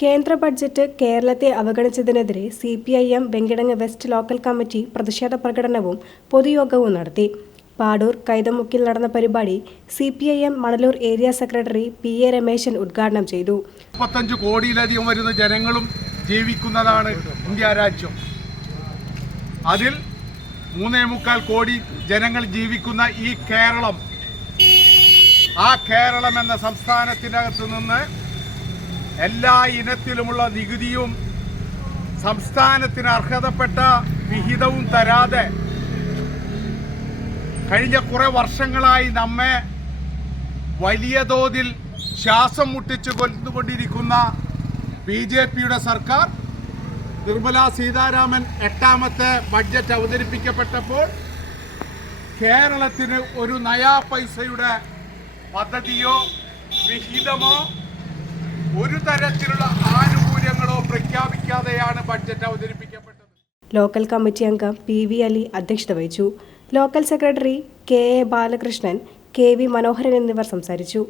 കേന്ദ്ര ബഡ്ജറ്റ് കേരളത്തെ അവഗണിച്ചതിനെതിരെ CPIM Venkitangu west local committee പ്രതിഷേധ പ്രകടനവും പൊതുയോഗവും നടത്തി. പാടൂർ കൈതമുക്കിൽ നടന്ന പരിപാടി CPIM Manalur area secretary PA Rameshan ഉദ്ഘാടനം ചെയ്തു. 35 കോടിയിലധികം വരുന്ന ജനങ്ങളും ജീവിക്കുന്നതാണ് ഇന്ത്യ രാജ്യം. അതിൽ 3.25 കോടി ജനങ്ങൾ ജീവിക്കുന്ന ഈ കേരളം, ആ കേരളം എന്ന സംസ്ഥാനത്തിനകത്ത് നിന്ന് എല്ലാ ഇനത്തിലുമുള്ള നികുതിയും സംസ്ഥാനത്തിന് അർഹതപ്പെട്ട വിഹിതവും തരാതെ കഴിഞ്ഞ കുറെ വർഷങ്ങളായി നമ്മെ വലിയ തോതിൽ ശ്വാസം മുട്ടിച്ചു കൊണ്ടുകൊണ്ടിരിക്കുന്ന BJPയുടെ സർക്കാർ നിർമ്മലാ സീതാരാമൻ 8ാമത്തെ ബഡ്ജറ്റ് അവതരിപ്പിക്കപ്പെട്ടപ്പോൾ കേരളത്തിന് ഒരു നയാ പൈസയുടെ പദ്ധതിയോ വിഹിതമോ ഒരു തരത്തിലുള്ള ആനുകൂല്യങ്ങളോ പ്രഖ്യാപിക്കാതെയാണ് ബഡ്ജറ്റ് അവതരിപ്പിക്കപ്പെട്ടത്. ലോക്കൽ കമ്മിറ്റി അംഗം PV അലി അധ്യക്ഷത വഹിച്ചു. Local secretary KA Balakrishnan, KV മനോഹരൻ എന്നിവർ സംസാരിച്ചു.